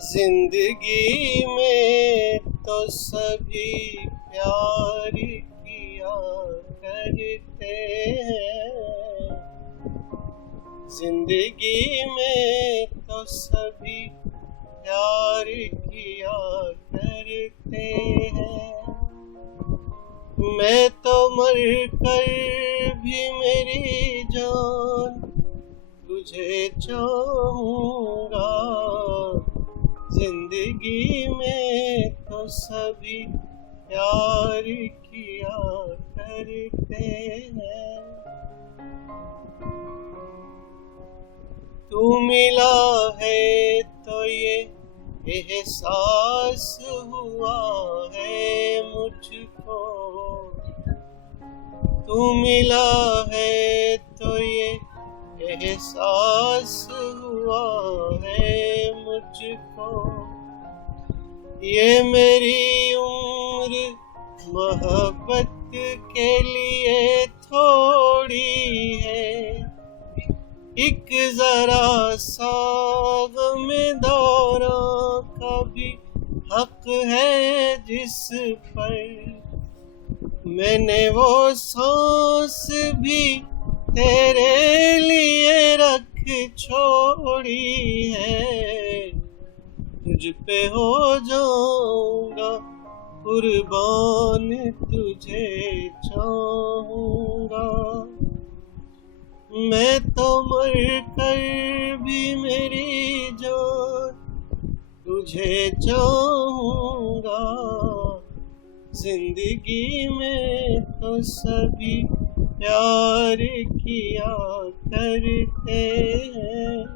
जिंदगी में तो सभी प्यार किया करते हैं। जिंदगी में तो सभी प्यार किया करते हैं। मैं तो मर कर भी मेरी जान तुझे चाहूँगा। जिंदगी में तो सभी प्यार किया करते हैं। तू मिला है तो ये एहसास हुआ है मुझको। तू मिला है तो ये एहसास हुआ है मुझको। ये मेरी उम्र मोहब्बत के लिए थोड़ी है। एक जरा सा गमदौरों का भी हक है जिस पर। मैंने वो सांस भी तेरे लिए रख छोड़ी है। तुझ पे हो जाऊंगा कुर्बान, तुझे चाहूंगा। मैं तो मर कर भी मेरी जान तुझे चाहूंगा। जिंदगी में तो सभी प्यार किया करते हैं।